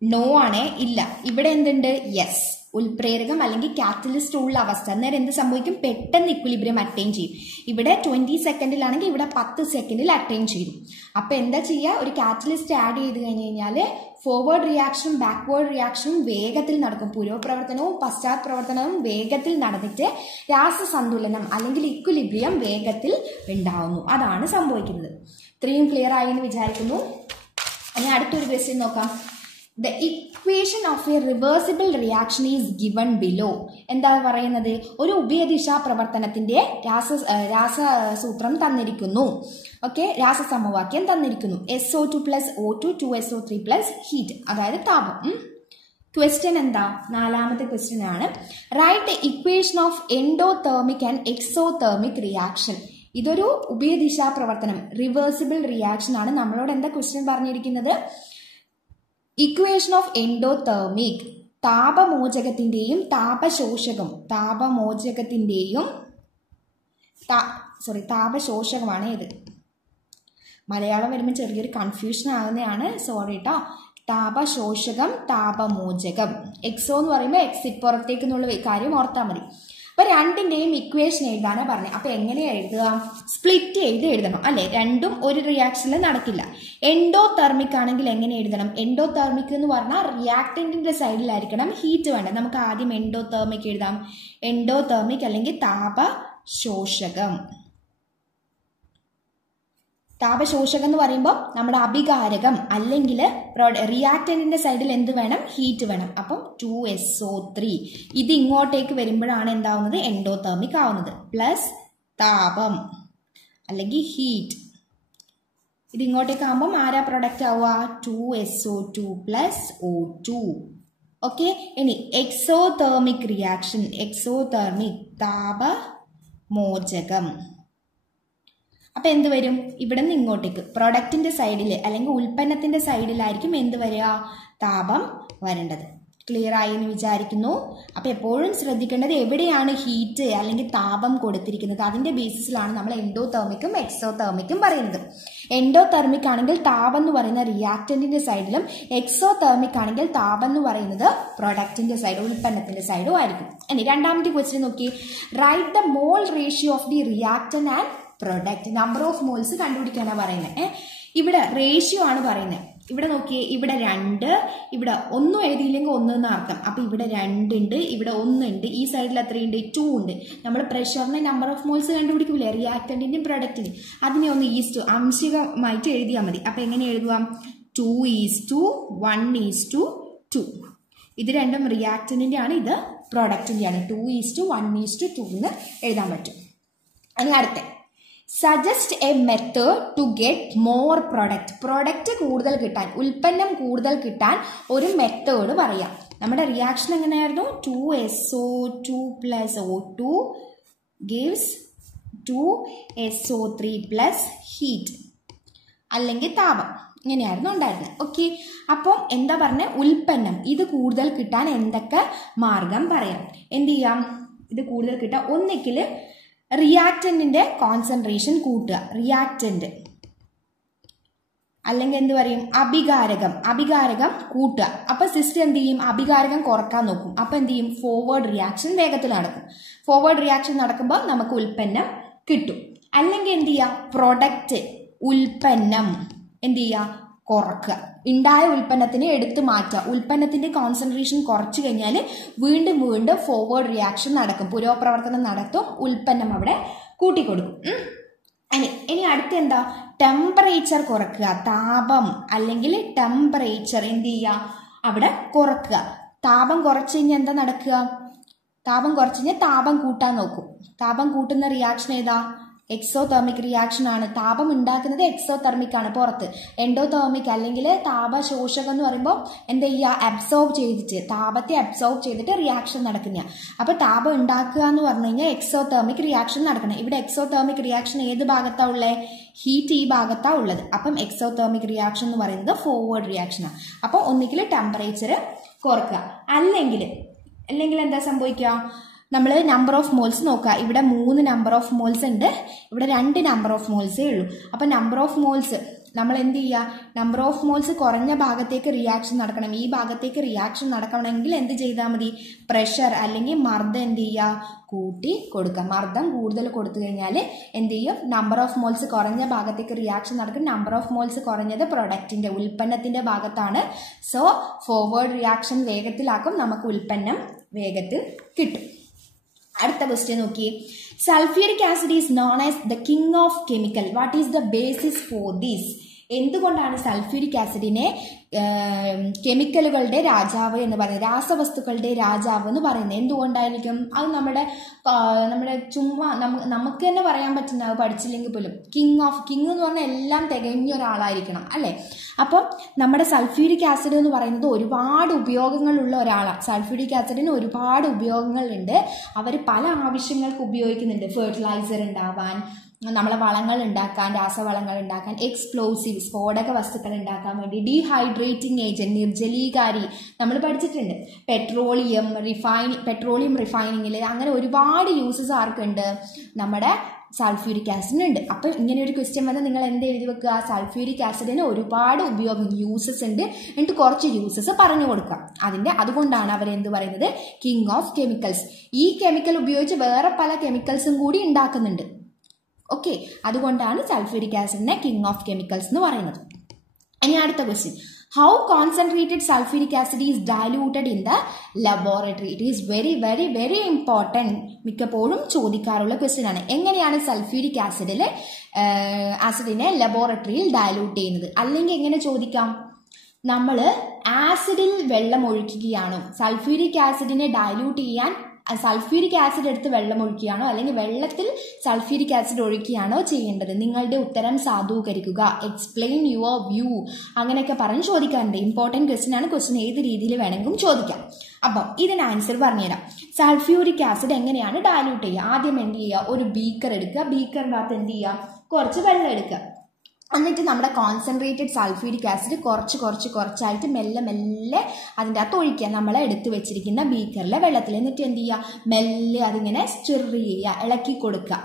നോ ആണ്, ഇല്ല. ഇവിടെ എന്തുണ്ട്? യെസ്, ഉൽപ്രേരകം അല്ലെങ്കിൽ കാറ്റലിസ്റ്റ് ഉള്ള അവസ്ഥ. അന്നേരം എന്ത് സംഭവിക്കും? പെട്ടെന്ന് ഇക്വിലിബ്രിയം അറ്റൈൻ ചെയ്യും. ഇവിടെ 20 സെക്കൻഡിലാണെങ്കിൽ ഇവിടെ 10 സെക്കൻഡിൽ അറ്റൈൻ ചെയ്യും. അപ്പൊ എന്താ ചെയ്യുക? ഒരു കാറ്റലിസ്റ്റ് ആഡ് ചെയ്ത് കഴിഞ്ഞ് കഴിഞ്ഞാൽ ഫോർവേഡ് റിയാക്ഷനും ബാക്ക്വേർഡ് റിയാക്ഷനും വേഗത്തിൽ നടക്കും. പുരോപ്രവർത്തനവും പശ്ചാത് പ്രവർത്തനവും വേഗത്തിൽ നടന്നിട്ട് രാസസന്തുലനം അല്ലെങ്കിൽ ഇക്വിലിബ്രിയം വേഗത്തിൽ ഉണ്ടാവുന്നു. അതാണ് സംഭവിക്കുന്നത്. ഇത്രയും ക്ലിയർ ആയി എന്ന് വിചാരിക്കുന്നു. ഇനി അടുത്തൊരു ക്വസ്റ്റ്യൻ നോക്കാം. The equation of a reversible reaction is given below. എന്താ പറയുന്നത്? ഒരു ഉഭയദിശാ പ്രവർത്തനത്തിന്റെ രാസസൂത്രം തന്നിരിക്കുന്നു. ഓക്കെ, രാസസമവാക്യം തന്നിരിക്കുന്നു. SO2 plus O2 2SO3 plus heat, അതായത് താപം. ക്വസ്റ്റ്യൻ എന്താ? 4ാമത്തെ ക്വസ്റ്റ്യൻ ആണ്. Write the equation of endothermic and exothermic reaction. ഇതൊരു ഉഭയദിശാ പ്രവർത്തനം, റിവേഴ്സിബിൾ റിയാക്ഷൻ ആണ്. നമ്മളോട് എന്താ ക്വസ്റ്റ്യൻ പറഞ്ഞിരിക്കുന്നത്? ഇക്വേഷൻ ഓഫ് എൻഡോതെർമിക്, താപമോചകത്തിന്റെയും താപശോഷകമാണ് ഇത്. മലയാളം വരുമ്പോൾ ചെറിയൊരു കൺഫ്യൂഷൻ ആകുന്നതാണ്, സോറി കേട്ടോ. താപശോഷകം, താപമോചകം. എക്സോ എന്ന് പറയുമ്പോൾ എക്സിറ്റ്, പുറത്തേക്ക് എന്നുള്ള കാര്യം ഓർത്താൽ മതി. അപ്പൊ രണ്ടിന്റെയും ഇക്വേഷൻ എഴുതാനാ പറഞ്ഞത്. അപ്പൊ എങ്ങനെയാ എഴുതുക? സ്പ്ലിറ്റ് ചെയ്ത് എഴുതണം അല്ലെ? രണ്ടും ഒരു റിയാക്ഷനിൽ നടക്കില്ല. എൻഡോതെർമിക് ആണെങ്കിൽ എങ്ങനെ എഴുതണം? എൻഡോതെർമിക് എന്ന് പറഞ്ഞാൽ റിയാക്ടന്റിന്റെ സൈഡിലായിരിക്കണം ഹീറ്റ് വേണ്ടത്. നമുക്ക് ആദ്യം എൻഡോതെർമിക് എഴുതാം. എൻഡോതെർമിക് അല്ലെങ്കിൽ താപശോഷകം. താപശോഷകം എന്ന് പറയുമ്പോൾ നമ്മുടെ അഭികാരകം അല്ലെങ്കിൽ റിയാക്ടന്റിന്റെ സൈഡിൽ എന്ത് വേണം? ഹീറ്റ് വേണം. അപ്പം 2SO3 ഇത് ഇങ്ങോട്ടേക്ക് വരുമ്പോഴാണ് എന്താവുന്നത്? എൻഡോതെർമിക് ആവുന്നത്. പ്ലസ് താപം അല്ലെങ്കിൽ ഹീറ്റ് ഇത് ഇങ്ങോട്ടേക്ക് ആകുമ്പോൾ ആരാ പ്രൊഡക്റ്റ് ആവുക? 2SO2 plus O2. ഓക്കെ. ഇനി എക്സോതെർമിക് റിയാക്ഷൻ, എക്സോതെർമിക് താപമോചകം. അപ്പൊ എന്ത് വരും? ഇവിടെ നിന്ന് ഇങ്ങോട്ടേക്ക് പ്രൊഡക്റ്റിന്റെ സൈഡിൽ അല്ലെങ്കിൽ ഉൽപ്പന്നത്തിന്റെ സൈഡിലായിരിക്കും എന്ത് വരിക? താപം വരേണ്ടത്. ക്ലിയർ ആയി എന്ന് വിചാരിക്കുന്നു. അപ്പൊ എപ്പോഴും ശ്രദ്ധിക്കേണ്ടത് എവിടെയാണ് ഹീറ്റ് അല്ലെങ്കിൽ താപം കൊടുത്തിരിക്കുന്നത് അതിന്റെ ബേസിസിലാണ് നമ്മൾ എൻഡോതെർമിക്കും എക്സോതെർമിക്കും പറയുന്നത്. എൻഡോതെർമിക് ആണെങ്കിൽ താപം എന്ന് പറയുന്ന റിയാക്ടന്റിന്റെ സൈഡിലും, എക്സോതെർമിക് ആണെങ്കിൽ താപം എന്ന് പറയുന്നത് പ്രൊഡക്റ്റിന്റെ സൈഡ്, ഉൽപ്പന്നത്തിന്റെ സൈഡും ആയിരിക്കും. ഇനി രണ്ടാമത്തെ ക്വസ്റ്റ്യൻ നോക്കി. Write the mole ratio of the reactant and product. Number of moles കണ്ടുപിടിക്കാനാണ് പറയുന്നത്. ഇവിടെ റേഷ്യോ ആണ് പറയുന്നത്. ഇവിടെ നോക്കിയേ, ഇവിടെ 2, ഇവിടെ ഒന്നും എഴുതിയില്ലെങ്കിൽ 1 എന്ന് അർത്ഥം. അപ്പൊ ഇവിടെ 2 ഉണ്ട്, ഇവിടെ 1 ഉണ്ട്, ഈ സൈഡിൽ എത്രയുണ്ട്? 2 ഉണ്ട്. നമ്മൾ പ്രഷറിന്റെ നമ്പർ ഓഫ് മോൾസ് കണ്ടുപിടിക്കൂലേ റിയാക്ടന്റിന്റെയും പ്രൊഡക്റ്റിന്, അതിനെ ഒന്ന് ഈസ്റ്റു ആംശികമായിട്ട് എഴുതിയാൽ മതി. അപ്പൊ എങ്ങനെ എഴുതുവാം? 2:1:2. ഇത് രണ്ടും റിയാക്ടന്റിന്റെ ആണ്, ഇത് പ്രൊഡക്റ്റിന്റെ ആണ്. 2:1:2 എന്ന് എഴുതാൻ പറ്റും. ഇനി അടുത്ത suggest a method to get more product. Product കൂടുതൽ കിട്ടാൻ, ഉൽപ്പന്നം കൂടുതൽ കിട്ടാൻ ഒരു മെത്തേഡ് പറയാം. നമ്മുടെ റിയാക്ഷൻ എങ്ങനെയായിരുന്നു? 2SO2 plus O2 gives 2SO3 plus heat അല്ലെങ്കിൽ താപം. ഇങ്ങനെയായിരുന്നു ഉണ്ടായിരുന്നത്. ഓക്കെ. അപ്പം എന്താ പറഞ്ഞ? ഉൽപ്പന്നം ഇത് കൂടുതൽ കിട്ടാൻ എന്തൊക്കെ മാർഗം പറയാം? എന്ത് ചെയ്യാം? ഇത് കൂടുതൽ കിട്ടാൻ ഒന്നിക്കിൽ റിയാക്ടന്റിന്റെ കോൺസെൻട്രേഷൻ കൂട്ടുക, റിയാക്ടന്റ് അല്ലെങ്കിൽ എന്ത് പറയും? അഭികാരകം കൂട്ടുക. അപ്പൊ സിസ്റ്റം എന്ത് ചെയ്യും? അഭികാരകം കുറക്കാൻ നോക്കും. അപ്പൊ എന്ത് ചെയ്യും? ഫോർവേഡ് റിയാക്ഷൻ വേഗത്തിൽ നടക്കും. ഫോർവേഡ് റിയാക്ഷൻ നടക്കുമ്പോൾ നമുക്ക് ഉൽപ്പന്നം കിട്ടും. അല്ലെങ്കിൽ എന്ത് ചെയ്യുക? പ്രൊഡക്റ്റ് ഉൽപ്പന്നം എന്ത് ചെയ്യുക? കുറക്കുക. ഉണ്ടായ ഉൽപ്പന്നത്തിനെ എടുത്തു മാറ്റുക. ഉൽപ്പന്നത്തിന്റെ കോൺസെൻട്രേഷൻ കുറച്ചു കഴിഞ്ഞാൽ വീണ്ടും ഫോർവേഡ് റിയാക്ഷൻ നടക്കും, പുരോപ്രവർത്തനം നടത്തും, ഉൽപ്പന്നം അവിടെ കൂട്ടിക്കൊടുക്കും. ഇനി അടുത്ത എന്താ? ടെമ്പറേച്ചർ കുറക്കുക. താപം അല്ലെങ്കിൽ ടെമ്പറേച്ചർ എന്ത് ചെയ്യുക? അവിടെ കുറക്കുക. താപം കുറച്ച് കഴിഞ്ഞാൽ എന്താ നടക്കുക? താപം കുറച്ച് കഴിഞ്ഞാൽ താപം കൂട്ടാൻ നോക്കും. താപം കൂട്ടുന്ന റിയാക്ഷൻ ഏതാ? എക്സോതെർമിക് റിയാക്ഷൻ ആണ്. താപം ഉണ്ടാക്കുന്നത് എക്സോതെർമിക് ആണ്, പുറത്ത്. എൻഡോതെർമിക് അല്ലെങ്കിൽ താപശോഷകം എന്ന് പറയുമ്പോൾ എന്താ ചെയ്യുക? അബ്സോർബ് ചെയ്തിട്ട്, താപത്തെ അബ്സോർബ് ചെയ്തിട്ട് റിയാക്ഷൻ നടക്കുന്ന. അപ്പൊ താപം ഉണ്ടാക്കുക എന്ന് പറഞ്ഞു കഴിഞ്ഞാൽ എക്സോതെർമിക് റിയാക്ഷൻ നടക്കണം. ഇവിടെ എക്സോതെർമിക് റിയാക്ഷൻ ഏത് ഭാഗത്താ ഉള്ളത്? ഹീറ്റ് ഈ ഭാഗത്താ ഉള്ളത്. അപ്പം എക്സോതെർമിക് റിയാക്ഷൻ എന്ന് പറയുന്നത് ഫോർവേഡ് റിയാക്ഷനാണ്. അപ്പൊ ഒന്നുകിൽ ടെമ്പറേച്ചർ കുറക്കുക, അല്ലെങ്കിൽ എന്താ സംഭവിക്കുക? നമ്മൾ നമ്പർ ഓഫ് മോൾസ് നോക്കുക. ഇവിടെ 3 നമ്പർ ഓഫ് മോൾസ് ഉണ്ട്, ഇവിടെ 2 നമ്പർ ഓഫ് മോൾസേ ഉള്ളൂ. അപ്പൊ നമ്പർ ഓഫ് മോൾസ് നമ്മൾ എന്ത് ചെയ്യുക? നമ്പർ ഓഫ് മോൾസ് കുറഞ്ഞ ഭാഗത്തേക്ക് റിയാക്ഷൻ നടക്കണം. ഈ ഭാഗത്തേക്ക് റിയാക്ഷൻ നടക്കണമെങ്കിൽ എന്ത് ചെയ്താൽ മതി? പ്രഷർ അല്ലെങ്കിൽ മർദ്ദം എന്ത് ചെയ്യുക? കൂട്ടി കൊടുക്കുക. മർദ്ദം കൂടുതൽ കൊടുത്തു കഴിഞ്ഞാൽ എന്ത് ചെയ്യും? നമ്പർ ഓഫ് മോൾസ് കുറഞ്ഞ ഭാഗത്തേക്ക് റിയാക്ഷൻ നടക്കും. നമ്പർ ഓഫ് മോൾസ് കുറഞ്ഞത് പ്രൊഡക്റ്റിന്റെ, ഉൽപ്പന്നത്തിന്റെ ഭാഗത്താണ്. സോ ഫോർവേഡ് റിയാക്ഷൻ വേഗത്തിലാക്കും, നമുക്ക് ഉൽപ്പന്നം വേഗത്തിൽ കിട്ടും. അടുത്ത ക്വസ്റ്റ്യൻ നോക്കി. Sulphuric acid is known as the king of chemical. What is the basis for this? എന്തുകൊണ്ടാണ് സൾഫ്യൂരിക് ആസിഡിനെ കെമിക്കലുകളുടെ രാജാവ് എന്ന് പറയുന്നത്, രാസവസ്തുക്കളുടെ രാജാവ് എന്ന് പറയുന്നത്? എന്തുകൊണ്ടായിരിക്കും? അത് നമ്മുടെ ചുമ്മാ നമുക്ക് തന്നെ പറയാൻ പറ്റുന്ന, പഠിച്ചില്ലെങ്കിൽ പോലും. കിങ് എന്ന് പറഞ്ഞാൽ എല്ലാം തികഞ്ഞ ഒരാളായിരിക്കണം അല്ലെ? അപ്പം നമ്മുടെ സൾഫ്യൂരിക് ആസിഡ് എന്ന് പറയുന്നത് ഒരുപാട് ഉപയോഗങ്ങളുള്ള ഒരാളാണ്. സൾഫ്യൂരിക് ആസിഡിന് ഒരുപാട് ഉപയോഗങ്ങളുണ്ട്. അവർ പല ആവശ്യങ്ങൾക്ക് ഉപയോഗിക്കുന്നുണ്ട്. ഫെർട്ടിലൈസർ ഉണ്ടാവാൻ, നമ്മളെ വളങ്ങൾ ഉണ്ടാക്കാൻ, രാസവളങ്ങൾ ഉണ്ടാക്കാൻ, എക്സ്പ്ലോസീവ് സ്ഫോടക വസ്തുക്കൾ ഉണ്ടാക്കാൻ വേണ്ടി, ഡീഹൈഡ്രേറ്റിംഗ് ഏജന്റ് നിർജ്ജലീകാരി നമ്മൾ പഠിച്ചിട്ടുണ്ട്. പെട്രോളിയം റിഫൈനിങ്ങിൽ അങ്ങനെ ഒരുപാട് യൂസസ് ആർക്കുണ്ട്? നമ്മുടെ സൾഫ്യൂരിക് ആസിഡിനുണ്ട്. അപ്പം ഇങ്ങനെ ഒരു ക്വസ്റ്റ്യൻ വന്നാൽ നിങ്ങൾ എന്ത് എഴുതി വെക്കുക? സൾഫ്യൂരിക് ആസിഡിന് ഒരുപാട് യൂസസ് ഉണ്ട്, എന്നിട്ട് കുറച്ച് യൂസസ് പറഞ്ഞു കൊടുക്കാം. അതുകൊണ്ടാണ് അവരെന്ത് പറയുന്നത്? King of chemicals. ഈ കെമിക്കൽ ഉപയോഗിച്ച് വേറെ പല കെമിക്കൽസും കൂടി ഉണ്ടാക്കുന്നുണ്ട്. ഓക്കെ, അതുകൊണ്ടാണ് സൾഫ്യൂരിക് ആസിഡിനെ കിങ് ഓഫ് കെമിക്കൽസ് എന്ന് പറയുന്നത്. ഇനി അടുത്ത question. How concentrated sulfuric acid is diluted in the laboratory? It is very very very important. മിക്കപ്പോഴും ചോദിക്കാറുള്ള ക്വസ്റ്റ്യൻ ആണ്. എങ്ങനെയാണ് സൾഫ്യൂരിക് ആസിഡിനെ ലബോറട്ടറിയിൽ ഡയലൂട്ട് ചെയ്യുന്നത്? അല്ലെങ്കിൽ എങ്ങനെ ചോദിക്കാം, നമ്മൾ ആസിഡിൽ വെള്ളം ഒഴിക്കുകയാണോ, സൾഫ്യൂരിക് ആസിഡിനെ ഡയലൂട്ട് ചെയ്യാൻ സൾഫ്യൂരിക് ആസിഡ് എടുത്ത് വെള്ളം ഒഴിക്കുകയാണോ അല്ലെങ്കിൽ വെള്ളത്തിൽ സൾഫ്യൂരിക് ആസിഡ് ഒഴിക്കുകയാണോ ചെയ്യേണ്ടത്? നിങ്ങളുടെ ഉത്തരം സാധൂകരിക്കുക, എക്സ്പ്ലെയിൻ യുവർ വ്യൂ, അങ്ങനെയൊക്കെ പറഞ്ഞ് ചോദിക്കാറുണ്ട്. ഇമ്പോർട്ടൻറ്റ് ക്വസ്റ്റ്യൻ ആണ്. ക്വസ്റ്റ്യൻ ഏത് രീതിയിൽ വേണമെങ്കിലും ചോദിക്കാം. അപ്പം ഇതിന് ആൻസർ പറഞ്ഞുതരാം. സൾഫ്യൂരിക് ആസിഡ് എങ്ങനെയാണ് ഡയലൂട്ട് ചെയ്യുക? ആദ്യം എന്ത് ചെയ്യുക, ഒരു ബീക്കർ എടുക്കുക. ബീക്കറിൻ്റെ അകത്ത് എന്ത് ചെയ്യുക, കുറച്ച് വെള്ളം എടുക്കുക. എന്നിട്ട് നമ്മുടെ കോൺസെൻട്രേറ്റഡ് സൾഫ്യൂരിക് ആസിഡ് കുറച്ചായിട്ട് മെല്ലെ മെല്ലെ അതിൻ്റെ അകത്ത് ഒഴിക്കുക, നമ്മളെ എടുത്ത് വെച്ചിരിക്കുന്ന ബീക്കറിലെ വെള്ളത്തിൽ. എന്നിട്ട് എന്ത് ചെയ്യുക, മെല്ലെ അതിങ്ങനെ സ്റ്റിർ ചെയ്യുക, ഇളക്കി കൊടുക്കുക.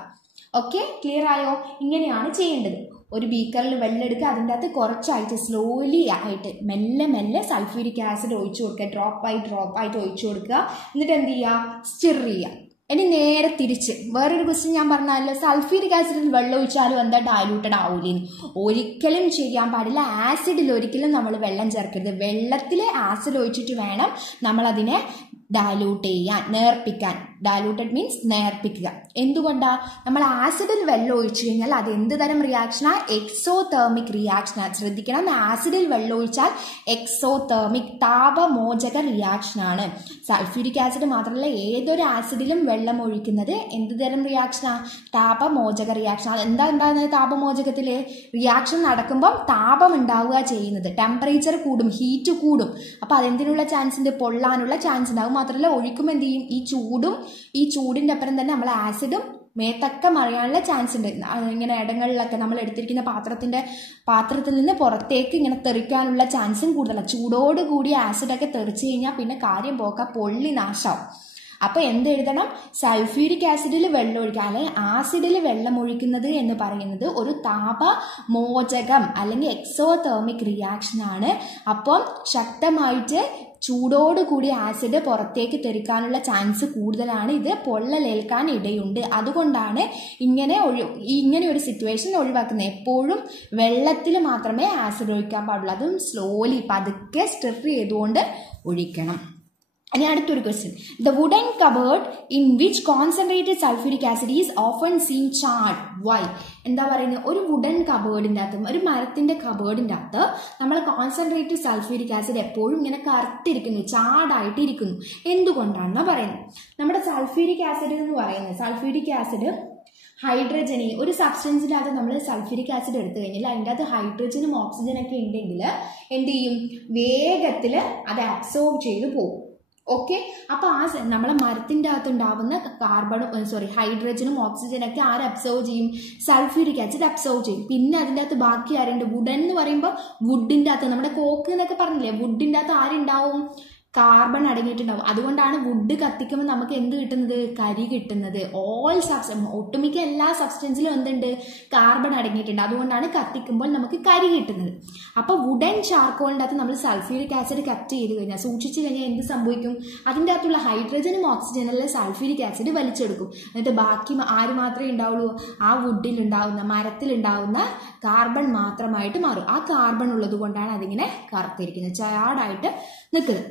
ഓക്കെ, ക്ലിയർ ആയോ? ഇങ്ങനെയാണ് ചെയ്യേണ്ടത്. ഒരു ബീക്കറിൽ വെള്ളം എടുക്കുക, അതിൻ്റെ അകത്ത് കുറച്ചായിട്ട് സ്ലോലി ആയിട്ട് മെല്ലെ മെല്ലെ സൾഫ്യൂരിക് ആസിഡ് ഒഴിച്ചു കൊടുക്കുക, ഡ്രോപ്പായിട്ട് ഒഴിച്ചു കൊടുക്കുക. എന്നിട്ട് എന്ത് ചെയ്യുക, സ്റ്റിർ ചെയ്യുക. ഇനി നേരെ തിരിച്ച് വേറൊരു ക്വസ്റ്റ്യൻ ഞാൻ പറഞ്ഞാലോ, സൾഫ്യൂരിക് ആസിഡിൽ വെള്ളം ഒഴിച്ചാലും എന്താ ഡയലൂട്ടഡ് ആവൂലേന്ന്? ഒരിക്കലും ചെയ്യാൻ പാടില്ല. ആസിഡിൽ ഒരിക്കലും നമ്മൾ വെള്ളം ചേർക്കരുത്. വെള്ളത്തിൽ ആസിഡ് ഒഴിച്ചിട്ട് വേണം നമ്മളതിനെ ഡയലൂട്ട് ചെയ്യാൻ, നേർപ്പിക്കാൻ. Diluted means നേർപ്പിക്കുക. എന്തുകൊണ്ടാണ്? നമ്മൾ ആസിഡിൽ വെള്ളം ഒഴിച്ചു കഴിഞ്ഞാൽ അത് എന്ത് തരം റിയാക്ഷനാ? എക്സോതെർമിക് റിയാക്ഷനാണ്. ശ്രദ്ധിക്കണം, ആസിഡിൽ വെള്ളം ഒഴിച്ചാൽ എക്സോതെർമിക് താപമോചക റിയാക്ഷനാണ്. സൾഫ്യൂരിക് ആസിഡ് മാത്രമല്ല, ഏതൊരു ആസിഡിലും വെള്ളം ഒഴിക്കുന്നത് എന്ത് തരം റിയാക്ഷനാ? താപമോചക റിയാക്ഷൻ. എന്താ ഉണ്ടാകുന്നത്? താപമോചകത്തിൽ റിയാക്ഷൻ നടക്കുമ്പോൾ താപം ഉണ്ടാവുക ചെയ്യുന്നത്. ടെമ്പറേച്ചർ കൂടും, ഹീറ്റ് കൂടും. അപ്പോൾ അതെന്തിനുള്ള ചാൻസ് ഉണ്ട്? പൊള്ളാനുള്ള ചാൻസ് ഉണ്ടാകും. മാത്രമല്ല ഒഴിക്കുമ്പോൾ എന്ത് ചെയ്യും, ഈ ചൂടിൻ്റെ അപ്പുറം തന്നെ നമ്മൾ ആസിഡും മേത്തൊക്കെ മറിയാനുള്ള ചാൻസ് ഉണ്ട്. ഇങ്ങനെ ഇടങ്ങളിലൊക്കെ നമ്മൾ എടുത്തിരിക്കുന്ന പാത്രത്തിൽ നിന്ന് പുറത്തേക്ക് ഇങ്ങനെ തെറിക്കാനുള്ള ചാൻസും കൂടുതലാണ്. ചൂടോടുകൂടി ആസിഡൊക്കെ തെറിച്ച് കഴിഞ്ഞാൽ പിന്നെ കാര്യം പോക്ക, പൊള്ളി നാശാവും. അപ്പോൾ എന്ത് എഴുതണം? സൾഫ്യൂരിക് ആസിഡിൽ വെള്ളം ഒഴിക്കുക, അല്ലെങ്കിൽ ആസിഡിൽ വെള്ളം ഒഴിക്കുന്നത് എന്ന് പറയുന്നത് ഒരു താപമോചകം അല്ലെങ്കിൽ എക്സോതെർമിക് റിയാക്ഷനാണ്. അപ്പം ശക്തമായിട്ട് ചൂടോടുകൂടി ആസിഡ് പുറത്തേക്ക് തെറിക്കാനുള്ള ചാൻസ് കൂടുതലാണ്. ഇത് പൊള്ളലേൽക്കാൻ ഇടയുണ്ട്. അതുകൊണ്ടാണ് ഇങ്ങനെ ഒരു സിറ്റുവേഷൻ ഒഴിവാക്കുന്നത്. എപ്പോഴും വെള്ളത്തിൽ മാത്രമേ ആസിഡ് ഒഴിക്കാൻ പാടുള്ളൂ. അതും സ്ലോലി പതുക്കെ സ്റ്റിർ ചെയ്തുകൊണ്ട് ഒഴിക്കണം. ഇനി അടുത്തൊരു question. The wooden cupboard in which concentrated sulphuric acid is often seen charred. Why? എന്താ പറയുന്നത്? ഒരു വുഡൻ കബേർഡിൻ്റെ അകത്ത്, ഒരു മരത്തിന്റെ കബേർഡിൻ്റെ അകത്ത് നമ്മൾ കോൺസെൻട്രേറ്റഡ് സൾഫ്യൂരിക് ആസിഡ് എപ്പോഴും ഇങ്ങനെ കറുത്തിരിക്കുന്നു, ചാർഡായിട്ട് ഇരിക്കുന്നു. എന്തുകൊണ്ടാണെന്ന് പറയുന്നത്? നമ്മുടെ സൾഫ്യൂരിക് ആസിഡ് എന്ന് പറയുന്നത്, സൾഫ്യൂരിക് ആസിഡ് ഹൈഡ്രജനെ, ഒരു സബ്സ്റ്റൻസിനകത്ത് നമ്മൾ സൾഫ്യൂരിക് ആസിഡ് എടുത്തു കഴിഞ്ഞാൽ അതിൻ്റെ അകത്ത് ഹൈഡ്രജനും ഓക്സിജനൊക്കെ ഉണ്ടെങ്കിൽ എന്ത് ചെയ്യും? വേഗത്തിൽ അത് അബ്സോർബ് ചെയ്ത് പോകും. ഓക്കെ, അപ്പോൾ നമ്മളെ മരത്തിൻ്റെ അകത്ത് ഉണ്ടാവുന്ന ഹൈഡ്രജനും ഓക്സിജനൊക്കെ ആര് അബ്സോർവ് ചെയ്യും? സൾഫ്യൂരിക് ആസിഡ് അബ്സോർവ് ചെയ്യും. പിന്നെ അതിൻ്റെ അകത്ത് ബാക്കി ആരുണ്ട്? വുഡൻ എന്ന് പറയുമ്പോൾ വുഡിൻ്റെ അകത്ത്, നമ്മുടെ കോക്ക് എന്നൊക്കെ പറഞ്ഞില്ലേ, വുഡിൻ്റെ അകത്ത് ആരുണ്ടാവും? കാർബൺ അടങ്ങിയിട്ടുണ്ടാവും. അതുകൊണ്ടാണ് വുഡ് കത്തിക്കുമ്പോൾ നമുക്ക് എന്ത് കിട്ടുന്നത്? കരി കിട്ടുന്നത്. ഒട്ടുമിക്ക എല്ലാ സബ്സ്റ്റൻസിലും എന്തുണ്ട്? കാർബൺ അടങ്ങിയിട്ടുണ്ട്. അതുകൊണ്ടാണ് കത്തിക്കുമ്പോൾ നമുക്ക് കരി കിട്ടുന്നത്. അപ്പോൾ വുഡൻ ചാർക്കോളിൻ്റെ അകത്ത് നമ്മൾ സൾഫ്യൂരിക് ആസിഡ് കട്ട് ചെയ്ത് കഴിഞ്ഞാൽ, സൂക്ഷിച്ചു കഴിഞ്ഞാൽ എന്ത് സംഭവിക്കും? അതിൻ്റെ അകത്തുള്ള ഹൈഡ്രജനും ഓക്സിജനും സൾഫ്യൂരിക് ആസിഡ് വലിച്ചെടുക്കും. എന്നിട്ട് ബാക്കി ആര് മാത്രമേ ഉണ്ടാവുള്ളൂ? ആ വുഡിലുണ്ടാവുന്ന, മരത്തിലുണ്ടാവുന്ന കാർബൺ മാത്രമായിട്ട് മാറും. ആ കാർബൺ ഉള്ളത് കൊണ്ടാണ് അതിങ്ങനെ കറുത്തിരിക്കുന്നത്, ചാടായിട്ട് നിൽക്കുന്നത്.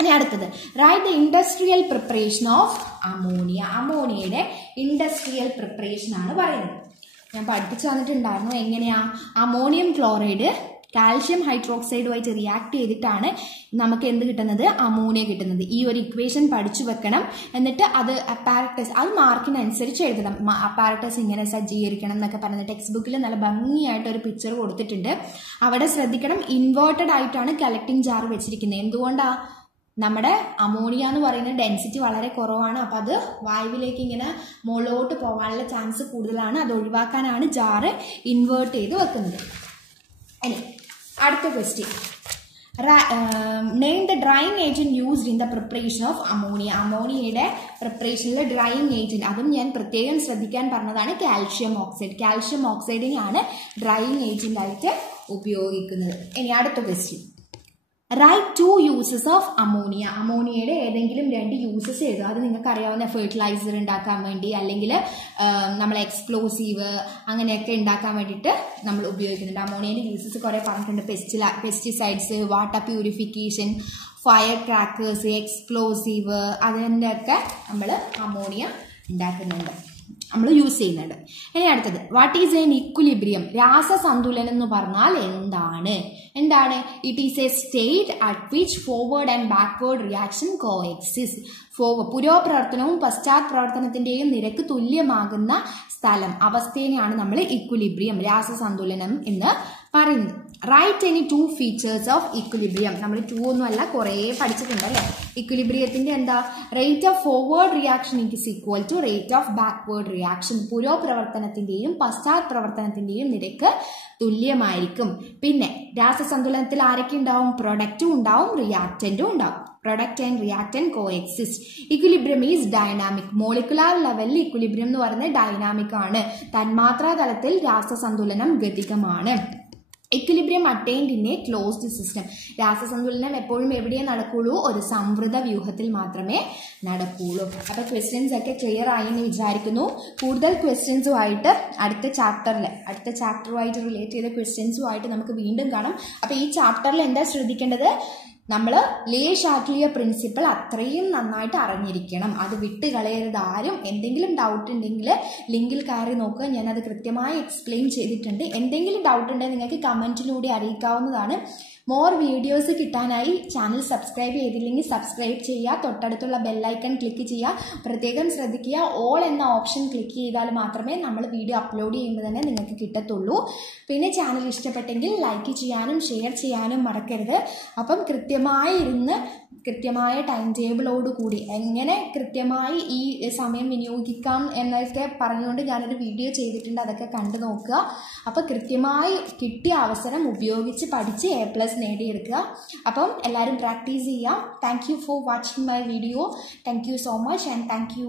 ഇനി അടുത്തത്, write the industrial preparation of ammonia. അമോണിയയുടെ ഇൻഡസ്ട്രിയൽ പ്രിപ്പറേഷൻ ആണ് പറയുന്നത്. ഞാൻ പഠിപ്പിച്ചു തന്നിട്ടുണ്ടായിരുന്നു. എങ്ങനെയാ? അമോണിയം ക്ലോറൈഡ് കാൽഷ്യം ഹൈഡ്രോക്സൈഡുമായിട്ട് റിയാക്ട് ചെയ്തിട്ടാണ് നമുക്ക് എന്ത് കിട്ടുന്നത്? അമോണിയ കിട്ടുന്നത്. ഈ ഒരു ഇക്വേഷൻ പഠിച്ചു വെക്കണം. എന്നിട്ട് അത് അപ്പാരറ്റസ്, അത് മാർക്കിനനുസരിച്ച് എഴുതണം. അപ്പാരറ്റസ് ഇങ്ങനെ സജ്ജീകരിക്കണം എന്നൊക്കെ പറഞ്ഞ് ടെക്സ്റ്റ് ബുക്കിൽ നല്ല ഭംഗിയായിട്ട് ഒരു പിക്ചർ കൊടുത്തിട്ടുണ്ട്. അവിടെ ശ്രദ്ധിക്കണം, ഇൻവേർട്ടഡ് ആയിട്ടാണ് കളക്ടിങ് ജാർ വെച്ചിരിക്കുന്നത്. എന്തുകൊണ്ടാണ്? നമ്മുടെ അമോണിയ എന്ന് പറയുന്ന ഡെൻസിറ്റി വളരെ കുറവാണ്. അപ്പം അത് വായുവിലേക്ക് ഇങ്ങനെ മുകളിലോട്ട് പോകാനുള്ള ചാൻസ് കൂടുതലാണ്. അത് ഒഴിവാക്കാനാണ് ജാറ് ഇൻവേർട്ട് ചെയ്ത് വെക്കുന്നത്. ഇനി അടുത്ത question, name the drying agent used in the preparation of ammonia. അമോണിയയുടെ പ്രിപ്പറേഷനിലെ ഡ്രൈയിങ് ഏജന്റ്, അതും ഞാൻ പ്രത്യേകം ശ്രദ്ധിക്കാൻ പറഞ്ഞതാണ്, കാൽഷ്യം ഓക്സൈഡ്. കാൽഷ്യം ഓക്സൈഡിനെയാണ് ഡ്രൈയിങ് ഏജന്റ് ആയിട്ട് ഉപയോഗിക്കുന്നത്. ഇനി അടുത്ത question, write 2 uses of ammonia. അമോണിയയുടെ ഏതെങ്കിലും 2 യൂസസ് എഴുതുക. അത് നിങ്ങൾക്ക് അറിയാവുന്ന ഫെർട്ടിലൈസർ ഉണ്ടാക്കാൻ വേണ്ടി, അല്ലെങ്കിൽ നമ്മൾ എക്സ്പ്ലോസീവ് അങ്ങനെയൊക്കെ ഉണ്ടാക്കാൻ വേണ്ടിയിട്ട് നമ്മൾ ഉപയോഗിക്കുന്നുണ്ട്. അമോണിയയുടെ യൂസസ് കുറേ പറഞ്ഞിട്ടുണ്ട്. Pesticides, water purification, fire crackers, explosive, അതിൻ്റെയൊക്കെ നമ്മൾ അമോണിയ ഉണ്ടാക്കുന്നുണ്ട്, നമ്മൾ യൂസ് ചെയ്യുന്നുണ്ട്. ഇനി അടുത്തത്, വാട്ട് ഈസ് എൻ ഇക്വിലിബ്രിയം? രാസസന്തുലനം എന്ന് പറഞ്ഞാൽ എന്താണ്? It is a state at which forward and backward reaction coexist. പുരോപ്രവർത്തനവും പശ്ചാത് പ്രവർത്തനത്തിന്റെയും നിരക്ക് തുല്യമാകുന്ന സ്ഥലം, അവസ്ഥയെയാണ് നമ്മൾ ഇക്വിലിബ്രിയം, രാസസന്തുലനം എന്ന് പറയുന്നത്. Write any 2 features of equilibrium. നമ്മൾ 2 ഒന്നും അല്ല, കുറേ പഠിച്ചിട്ടുണ്ട് അല്ലേ. ഇക്വിലിബ്രിയത്തിന്റെ എന്താ? Rate of forward reaction is equal to rate of backward reaction. പുരോപ്രവർത്തനത്തിന്റെയും പശ്ചാത് പ്രവർത്തനത്തിന്റെയും നിരക്ക് തുല്യമായിരിക്കും. പിന്നെ രാസസന്തുലനത്തിൽ ആരൊക്കെ ഉണ്ടാവും? പ്രൊഡക്റ്റും ഉണ്ടാവും, റിയാക്റ്റന്റും ഉണ്ടാവും. Product and reactant coexist. Equilibrium is dynamic. Molecular ലെവലിൽ ഇക്വിലിബ്രിയം എന്ന് പറയുന്നത് ഡൈനാമിക് ആണ്. തന്മാത്രാ തലത്തിൽ രാസസന്തുലനം ഗതികമാണ്. Equilibrium attained in a closed system. രാസസന്തുലനം എപ്പോഴും എവിടെയേ നടക്കുള്ളൂ? ഒരു സംവൃത വ്യൂഹത്തിൽ മാത്രമേ നടക്കുള്ളൂ. അപ്പൊ ക്വസ്റ്റ്യൻസ് ഒക്കെ ക്ലിയർ ആയി എന്ന് വിചാരിക്കുന്നു. കൂടുതൽ ക്വസ്റ്റ്യൻസുമായിട്ട് അടുത്ത ചാപ്റ്ററുമായിട്ട് റിലേറ്റ് ചെയ്ത ക്വസ്റ്റ്യൻസുമായിട്ട് നമുക്ക് വീണ്ടും കാണാം. അപ്പൊ ഈ ചാപ്റ്ററിൽ എന്താ ശ്രദ്ധിക്കേണ്ടത്? നമ്മൾ ലേ ഷാറ്റ്ലിയർ പ്രിൻസിപ്പിൾ അത്രയും നന്നായിട്ട് അറിഞ്ഞിരിക്കണം. അത് വിട്ട് കളയരുത് ആരും. എന്തെങ്കിലും ഡൗട്ട് ഉണ്ടെങ്കിൽ ലിങ്കിൽ കയറി നോക്കുക. ഞാനത് കൃത്യമായി എക്സ്പ്ലെയിൻ ചെയ്തിട്ടുണ്ട്. എന്തെങ്കിലും ഡൗട്ട് ഉണ്ടെങ്കിൽ നിങ്ങൾക്ക് കമൻറ്റിലൂടെ അറിയിക്കാവുന്നതാണ്. മോർ വീഡിയോസ് കിട്ടാനായി ചാനൽ സബ്സ്ക്രൈബ് ചെയ്തില്ലെങ്കിൽ സബ്സ്ക്രൈബ് ചെയ്യുക. തൊട്ടടുത്തുള്ള ബെല്ലൈക്കൺ ക്ലിക്ക് ചെയ്യുക. പ്രത്യേകം ശ്രദ്ധിക്കുക, ഓൾ എന്ന ഓപ്ഷൻ ക്ലിക്ക് ചെയ്താൽ മാത്രമേ നമ്മൾ വീഡിയോ അപ്ലോഡ് ചെയ്യുമ്പോൾ തന്നെ നിങ്ങൾക്ക് കിട്ടത്തുള്ളൂ. പിന്നെ ചാനൽ ഇഷ്ടപ്പെട്ടെങ്കിൽ ലൈക്ക് ചെയ്യാനും ഷെയർ ചെയ്യാനും മറക്കരുത്. അപ്പം കൃത്യമായ ടൈം ടേബിളോടുകൂടി എങ്ങനെ കൃത്യമായി ഈ സമയം വിനിയോഗിക്കാം എന്നൊക്കെ പറഞ്ഞുകൊണ്ട് ഞാനൊരു വീഡിയോ ചെയ്തിട്ടുണ്ട്. അതൊക്കെ കണ്ടു നോക്കുക. അപ്പോൾ കൃത്യമായി കിട്ടിയ അവസരം ഉപയോഗിച്ച് പഠിച്ച് A+ നേടിയെടുക്കുക. അപ്പം എല്ലാവരും പ്രാക്ടീസ് ചെയ്യുക. Thank you for watching my video. Thank you so much and thank you.